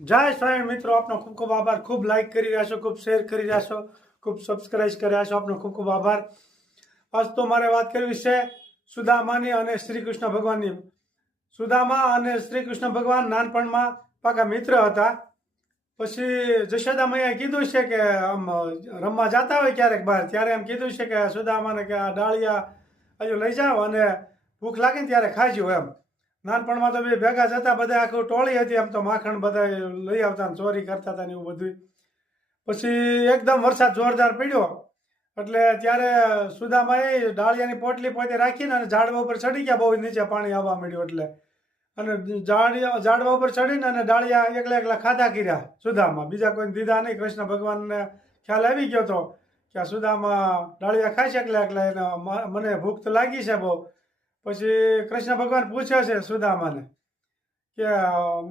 જય સ્વામી મિત્રો, આપનો ખૂબ ખૂબ આભાર. ખૂબ લાઈક કરી રહ્યા છો, ખૂબ શેર કરી રહ્યા છો, ખૂબ સબસ્ક્રાઇબ કરી રહ્યા છો. આપનો ખૂબ ખૂબ આભાર. આજ તો મારે વાત કરવી છે સુદામાની અને શ્રી કૃષ્ણ ભગવાનની. સુદામા અને શ્રી કૃષ્ણ ભગવાન નાનપણમાં પાકા મિત્ર હતા. પછી જશોદા મૈયાએ કીધું છે કે આમ રમવા જતા હોય ક્યારેક બહાર, ત્યારે એમ કીધું છે કે સુદામાને કે આ ડાળિયા હજુ લઈ જાઓ અને ભૂખ લાગે ને ત્યારે ખાજો એમ. નાનપણમાં તો બે ભેગા જતા, બધા આખું ટોળી હતી. આમ તો માખણ બધા લઈ આવતા ને ચોરી કરતા હતા ને એવું બધું. પછી એકદમ વરસાદ જોરદાર પડ્યો એટલે ત્યારે સુદામાએ ડાળિયાની પોટલી પોતે રાખીને અને ઝાડવા ઉપર ચડી ગયા. બહુ નીચે પાણી આવવા મળ્યું એટલે, અને ઝાડવા ઉપર ચડીને અને ડાળિયા એકલા એકલા ખાધા કર્યા સુદામા. બીજા કોઈને દીધા નહીં. કૃષ્ણ ભગવાનને ખ્યાલ આવી ગયો હતો કે આ સુદામા ડાળિયા ખાય છે એકલા એકલા, એને મને ભૂખ તો લાગી છે બહુ. પછી કૃષ્ણ ભગવાન પૂછે છે સુદામાને કે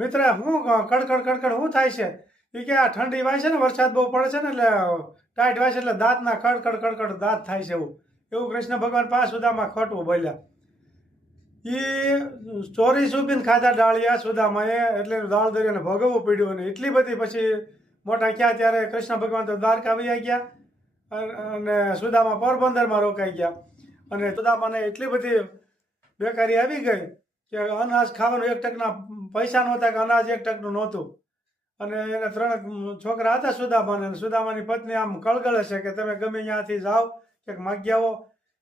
મિત્ર શું કડકડ કડકડ શું થાય છે? એ કે આ ઠંડી વાય છે ને, વરસાદ બહુ પડે છે ને એટલે ટાઈટ વાય છે એટલે દાંતના કડકડ કડકડ દાંત થાય છે. એવું કૃષ્ણ ભગવાન પાસે સુદામા ખોટવું બોલ્યા. એ ચોરી સુપીને ખાધા ડાળિયા સુદામાએ, એટલે દાળ દરિયાને ભોગવવું પડ્યું. અને એટલી બધી પછી મોટા થયા ત્યારે કૃષ્ણ ભગવાન તો દ્વારકા વહી ગયા અને સુદામા પોરબંદરમાં રોકાઈ ગયા. અને સુદામાને એટલી બધી બેકારી આવી ગઈ કે અનાજ ખાવાનું એક ટકના પૈસા નહોતા, કે અનાજ એક ટકનું નહોતું. અને એને 3 છોકરા હતા સુદામાને. સુદામાની પત્ની આમ કળગળે છે કે તમે ગમે ત્યાંથી જાઓ, ક્યાંક માગી આવો.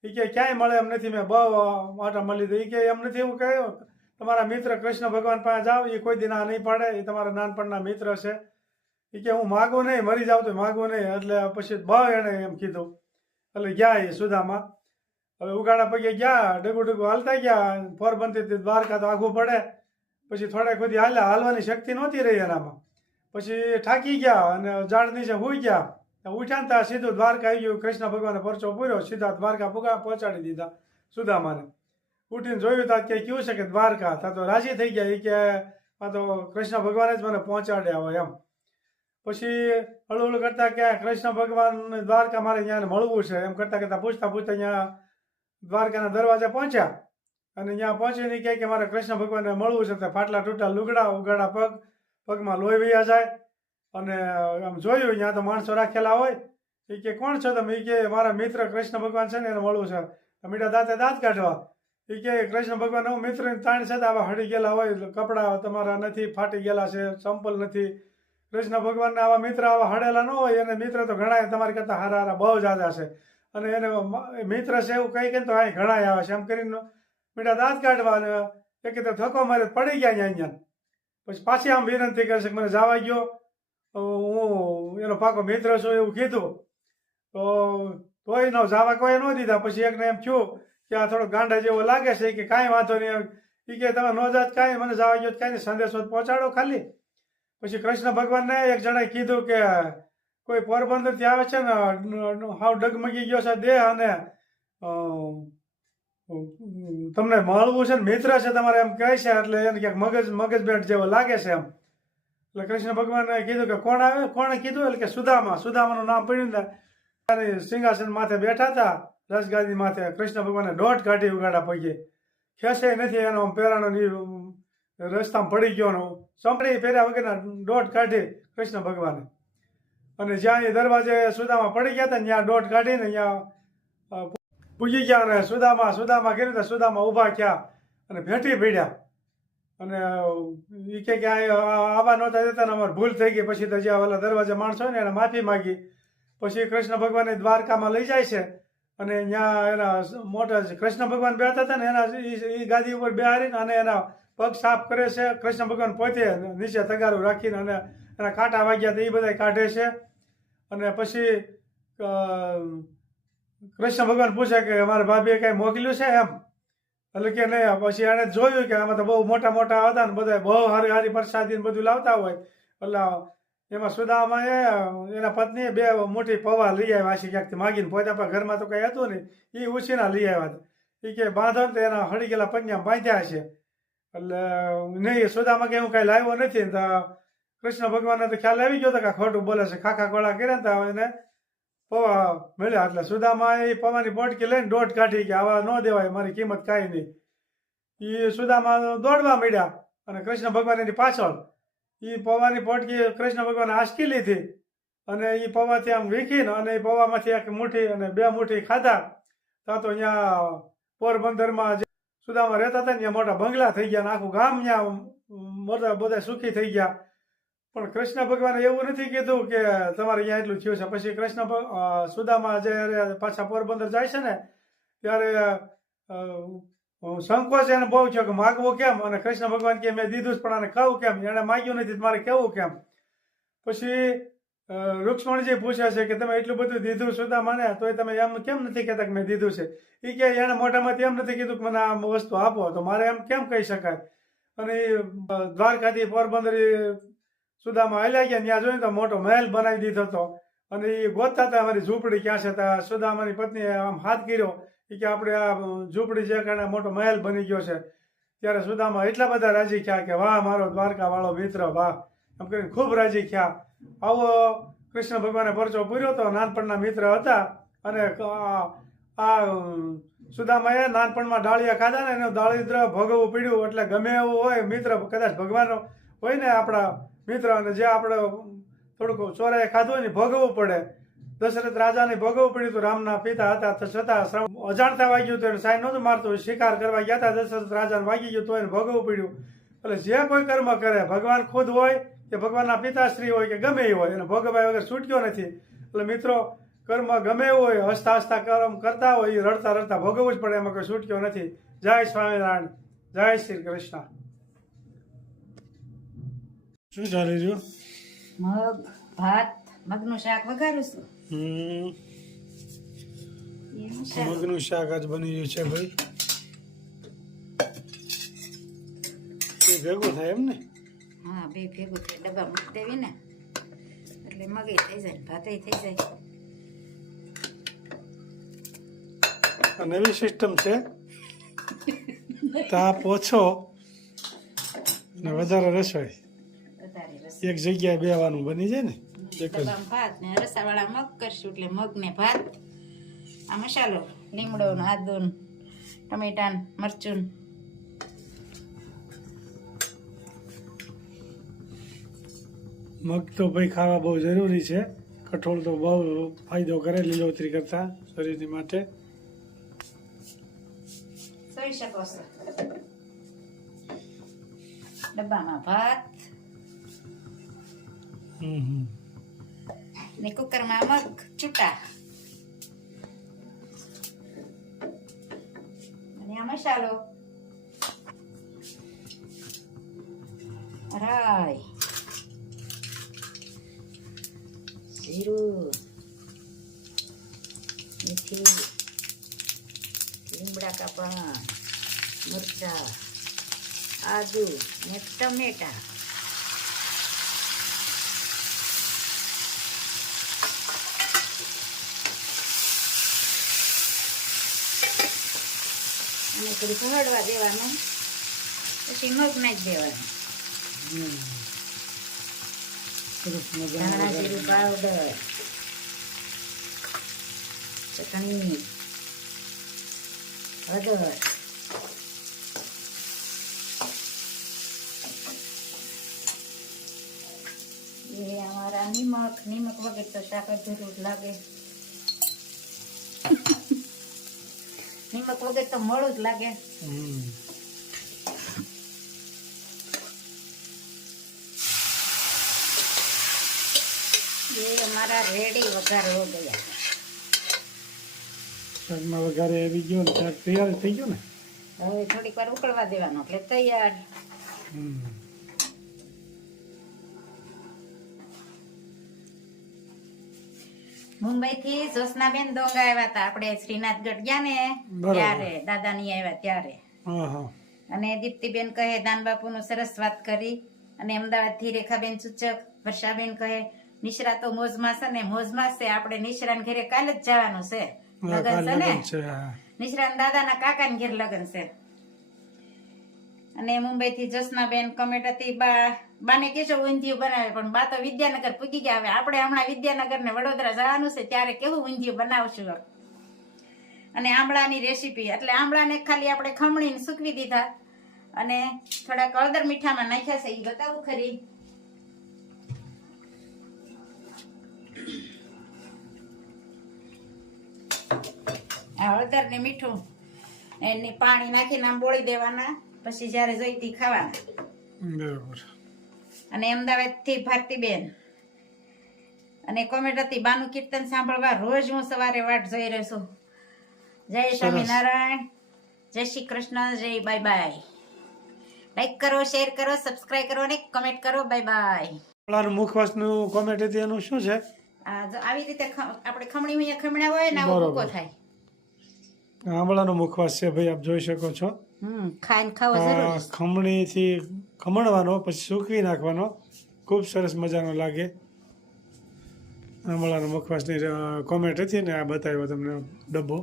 એ કે ક્યાંય મળે એમ નથી, મેં બહુ આટા મળી દે. એ કે એમ નથી, એવું કહ્યું તમારા મિત્ર કૃષ્ણ ભગવાન પાસે જાઓ, એ કોઈ દિન આ નહીં પાડે, એ તમારા નાનપણના મિત્ર છે. એ કે હું માગું નહીં, મરી જાઉં તો માગું નહીં. એટલે પછી બહુ એણે એમ કીધું. એટલે ગયા એ સુદામા. હવે ઉગાડા પગે ગયા, ડગું ડગું હાલતા ગયા. પોરબંદરથી દ્વારકા તો આઘું પડે. પછી થોડાક બધી હાલવાની શક્તિ નહોતી રહી એનામાં. પછી થાકી ગયા અને ઝાડ નીચે સૂઈ ગયા. ઉઠ્યા ને સીધું દ્વારકા આવી ગયું. કૃષ્ણ ભગવાને પરચો પૂર્યો, સીધા દ્વારકા પહોંચાડી દીધા સુદામાને. ઉઠીને જોયું તા કે કેવું છે કે દ્વારકા. તા તો રાજી થઈ ગયા. એ કે આ તો કૃષ્ણ ભગવાને જ મને પહોંચાડ્યા હોય એમ. પછી હળુહળું કરતા કે કૃષ્ણ ભગવાન દ્વારકા મારે ત્યાં મળવું છે એમ કરતા કરતા પૂછતા પૂછતા ત્યાં દ્વારકાના દરવાજે પહોંચ્યા. અને ત્યાં પહોંચીને કહે કે મારે કૃષ્ણ ભગવાનને મળવું છે. તો ફાટલા તૂટા લુગડા, ઉગાડા પગ, પગમાં લોહી વહ્યા જાય. અને આમ જોયું ત્યાં તો માણસો રાખેલા હોય. એ કે કોણ છો તમે? એ કે મારા મિત્ર કૃષ્ણ ભગવાન છે ને, એને મળવું છે. મીઠા દાંતે દાંત કાઢવા. એ કે કૃષ્ણ ભગવાન હું મિત્રની તાણ છે, આવા હળી ગયેલા હોય, કપડાં તમારા નથી, ફાટી ગયેલા છે, ચંપલ નથી. કૃષ્ણ ભગવાનના આવા મિત્ર આવા હળેલા ન હોય. એને મિત્ર તો ઘણા તમારી કરતાં હારા હારા બહુ જ્યાદા છે. અને એને મિત્ર છે એવું કહી કે તો અહીં ઘણા આવે છે એમ કરીને મીઠા દાંત કાઢવા. અને એ કીધું થકો મારે પડી ગયા અહીંયા. પછી પાછી આમ વિનંતી કરે છે કે મને જવા ગયો, હું એનો પાકો મિત્ર છું એવું કીધું. તો કોઈ ન જવા કોઈ ન દીધા. પછી એકને એમ થયું કે આ થોડો ગાંડા જેવો લાગે છે, કે કાંઈ વાંધો નહીં. એ કે તમે ન જાત કાંઈ, મને જવા ગયો કાંઈ નહીં, સંદેશો પહોંચાડો ખાલી. પછી કૃષ્ણ ભગવાનને એક જણાએ કીધું કે કોઈ પોરબંદરથી આવે છે ને, હાવ ડગમગી ગયો છે દેહ, અને તમને મળવું છે ને, મિત્ર છે તમારે એમ કહે છે. એટલે એને ક્યાંક મગજ બેટ જેવો લાગે છે એમ. એટલે કૃષ્ણ ભગવાને કીધું કે કોણ આવે? કોણે કીધું? એટલે કે સુદામા. સુદામાનું નામ પડ્યું ને. સિંહાસન માથે બેઠા હતા, રસગાદી માથે. કૃષ્ણ ભગવાને દોઢ કાઢી ઉગાડા પગે. ખેસે નથી, એનો પેરાનો રસ્તામાં પડી ગયો. ચંપડી પહેર્યા વગરના દોઢ કાઢી કૃષ્ણ ભગવાને. અને જ્યાં એ દરવાજે સુદામા પડી ગયા હતા ત્યાં દોઢ કાઢીને અહીંયા પૂગી ગયા. અને સુદામા કર્યું તો સુદામા ઊભા થયા અને ભેટી પડ્યા. અને એ કે આવા નહોતા દેતા ને, અમારે ભૂલ થઈ ગઈ. પછી તો જ્યાં ઓલા દરવાજે માણસો હોય ને એને માફી માગી. પછી કૃષ્ણ ભગવાનને દ્વારકામાં લઈ જાય છે. અને ત્યાં એના મોટા કૃષ્ણ ભગવાન બેઠા હતા ને, એના એ ગાદી ઉપર બેહારીને અને એના પગ સાફ કરે છે. કૃષ્ણ ભગવાન પોતે નીચે તગારું રાખીને અને એના કાંટા વાગ્યા તો એ બધા કાઢે છે. અને પછી કૃષ્ણ ભગવાન પૂછે કે અમારા ભાભીએ કાંઈ મોકલ્યું છે એમ? એટલે કે નહીં. પછી એણે જોયું કે આમાં તો બહુ મોટા મોટા હતા ને, બધા બહુ હારી હારી પ્રસાદી ને બધું લાવતા હોય. એટલે એમાં સુદામાએ એના પત્નીએ 2 મોટી પૌવા લઈ આવ્યા છે ક્યાંકથી માગીને. પોતા પર ઘરમાં તો કંઈ હતું નહીં, એ ઉછીના લઈ આવ્યા હતા. એ કે બાંધો ને તો એના હળી ગયેલા પગમાં બાંધ્યા છે. એટલે નહીં, સુદામા કે હું કાંઈ લાવ્યો નથી. તો કૃષ્ણ ભગવાનને તો ખ્યાલ આવી ગયો હતો કે ખોટું બોલે છે. ખાખા ખોળા કર્યા ને તો એને પૌવા મળ્યા. એટલે સુદામા એ પૌવાની પોટકી લઈને દોઢ કાઢી કે આવા ન દેવાય, મારી કિંમત કાંઈ નહીં. એ સુદામા દોડવા મળ્યા અને કૃષ્ણ ભગવાન એની પાછળ. એ પૌવાની પોટકી કૃષ્ણ ભગવાન આંચકી લીધી અને એ પૌવાથી આમ વીખીને અને એ પૌવામાંથી એક મુઠ્ઠી અને 2 મુઠ્ઠી ખાધા. ત્યાં તો અહીંયા પોરબંદરમાં જે સુદામા રહેતા હતા ને ત્યાં મોટા બંગલા થઈ ગયા ને આખું ગામ ત્યાં બધા સુખી થઈ ગયા. પણ કૃષ્ણ ભગવાને એવું નથી કીધું કે તમારે અહીંયા એટલું થયું છે. પછી સુદામા જ્યારે પાછા પોરબંદર જાય છે ને ત્યારે સંકોચ એને બહુ થયો કે માગવું કેમ, અને કૃષ્ણ ભગવાન કે મેં દીધું જ પણ આને કહું કેમ, એને માગ્યું નથી મારે કેવું કેમ. પછી રૂક્ષ્મણીજી પૂછે છે કે તમે એટલું બધું દીધું સુદામાને તોય તમે એમ કેમ નથી કહેતા કે મેં દીધું છે. એ કે એને મોઢામાંથી એમ નથી કીધું કે મને આ વસ્તુ આપો, તો મારે એમ કેમ કહી શકાય. અને એ દ્વારકાથી પોરબંદર સુદામા હાલ્યા ગયા, ત્યાં જોઈને તો મોટો મહેલ બનાવી દીધો હતો. અને એ ગોતતા હતા અમારી ઝૂંપડી ક્યાં છે. ત્યાં સુદામાની પત્નીએ આમ હાથ કર્યો કે આપણે આ ઝૂંપડી જે કારણે મોટો મહેલ બની ગયો છે. ત્યારે સુદામા એટલા બધા રાજી થયા કે વાહ મારો દ્વારકા વાળો મિત્ર વાહ, એમ કરીને ખૂબ રાજી થયા. આવો કૃષ્ણ ભગવાને પરચો પૂર્યો તો નાનપણના મિત્ર હતા. અને આ સુદામાએ નાનપણમાં ડાળિયા ખાધા ને એનું દારિદ્ર ભોગવવું પડ્યું. એટલે ગમે એવું હોય મિત્ર, કદાચ ભગવાનનો હોય ને આપણા મિત્ર, અને જે આપણે થોડુંક ચોરાએ ખાધું હોય ને ભોગવવું પડે. દશરથ રાજાને ભોગવવું પડ્યું હતું. રામના પિતા હતા તો છતાં અજાણતા વાગ્યું હતું, એને સાઈ નહોતું મારતું. શિકાર કરવા ગયા હતા, દશરથ રાજાને વાગી ગયું તો એને ભોગવવું પડ્યું. એટલે જે કોઈ કર્મ કરે, ભગવાન ખુદ હોય કે ભગવાનના પિતાશ્રી હોય કે ગમે એ હોય, એને ભોગવ્યા વગર છૂટક્યો નથી. એટલે મિત્રો, કર્મ ગમે એવું હોય, હસતા હસતા કર્મ કરતા હોય, એ રડતા રડતા ભોગવવું જ પડે, એમાં કોઈ છૂટક્યો નથી. જય સ્વામિનારાયણ, જય શ્રી કૃષ્ણ. શું ચાલે છે? મગ ભાત મગનું શાક વઘારું છું. મગનું શાક આજ બની ગયું છે ભાઈ. એ ભેગું થાય એમ ને? હા, બે ભેગું થાય, ડબ્બા મૂકી દેવી ને એટલે મગે થઈ જાય, ભાતે થઈ જાય. નવી સિસ્ટમ છે. તાપ ઓછો ને વધારે રસોઈ, વધારે રસ એક જગ્યાએ બેવાનું બની જાય ને. એક જ ડબ્બામાં ભાત ને રસાવાળા મગ કરશું એટલે મગ ને ભાત, આ મસાલો લીમડો ને આદુ ને ટમેટા ને મરચું ને. મગ તો ભાઈ ખાવા બહુ જરૂરી છે. કઠોળ તો બહુ ફાયદો કરે લીલોતરી કરતા શરીરની માટે. જોઈ શકો છો ડબ્બામાં ભાત ને કુકરમાં મગ છૂટા, અને આ મસાલો રાઈ જીરું મીઠી લીમડા કાપા મરચા આદુ ને ટમેટા. અને થોડું હળવા દેવાનું, પછી મગ નાખી દેવાનું. ધાણા જીરું પાવડર, ચટણી, હળદર, એ અમારા નિમક વગર તો શાક અધૂરું જ લાગે. નિમક વગર તો મોડું જ લાગે. ये हमारा रेडी वघार हो गया. શાકમાં વઘારે આવી ગયો ને શાક તૈયાર થઈ ગયું ને. હવે થોડીક વાર ઉકળવા દેવાનો એટલે તૈયાર. મુંબઈ થી જોશનાબેન દોંગા આવ્યા હતા. આપણે શ્રીનાથગઢ ગયા ને ત્યારે, દાદાની આવ્યા ત્યારે. અને દીપ્તિબેન કહે દાનબાપુનું સરસ વાત કરી. અને અમદાવાદ થી રેખાબેન સૂચક, વર્ષાબેન કહે નિશ્રા તો મોજમાં છે ને, મોજમાં છે. આપણે નિશ્રાન ઘરે કાલે જ જવાનું છે, લગન છે ને. નિશ્રાન દાદાના કાકાના ઘેર લગન છે. અને મુંબઈ થી જસનાબેન કમેન્ટ હતી, બાને કેજો ઊંધિયું બનાવે, પણ બા તો વિદ્યાનગર પૂગી ગયા. હવે આપણે હમણાં વિદ્યાનગર ને વડોદરા જવાનું છે ત્યારે કેવું ઊંધિયું બનાવશું. અને આંબળાની રેસીપી, એટલે આંબળાને ખાલી આપણે ખમણીને સૂકવી દીધા અને થોડાક હળદર મીઠામાં નાખ્યા છે, એ બતાવું ખરી. હળદર ને મીઠું એની પાણી નાખીને આમ બોળી દેવાના, પછી જ્યારે જોઈતી ખાવાના. બરોબર. અને અમદાવાદથી ભારતીબેન અને કોમેન્ટ હતી, બાનું કીર્તન સાંભળવા રોજ હું સવારે વાટ જોઈ રહી છું. જય સ્વામિનારાયણ, જય શ્રી કૃષ્ણ, જય બાય બાય. લાઈક કરો, શેર કરો, સબસ્ક્રાઇબ કરો અને કમેન્ટ કરો. Bye bye. આમળાનું મુખવાસનું કોમેન્ટ હતી એનું શું છે? આવી રીતે આપણે ખમણી ખમણા હોય ને આવો ભૂકો થાય. આમળાનું મુખવાસ છે ભાઈ, આપ જોઈ શકો છો. ખાઈને ખાવો જરૂર. ખમણીથી ખમણવાનો, પછી સૂકવી નાખવાનો, ખૂબ સરસ મજાનો લાગે. આમળાનો મુખવાસની કોમેન્ટ હતી ને, આ બતાવ્યો તમને ડબ્બો.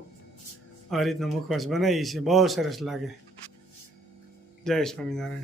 આ રીતનો મુખવાસ બનાવી છે, બહુ સરસ લાગે. જય સ્વામિનારાયણ.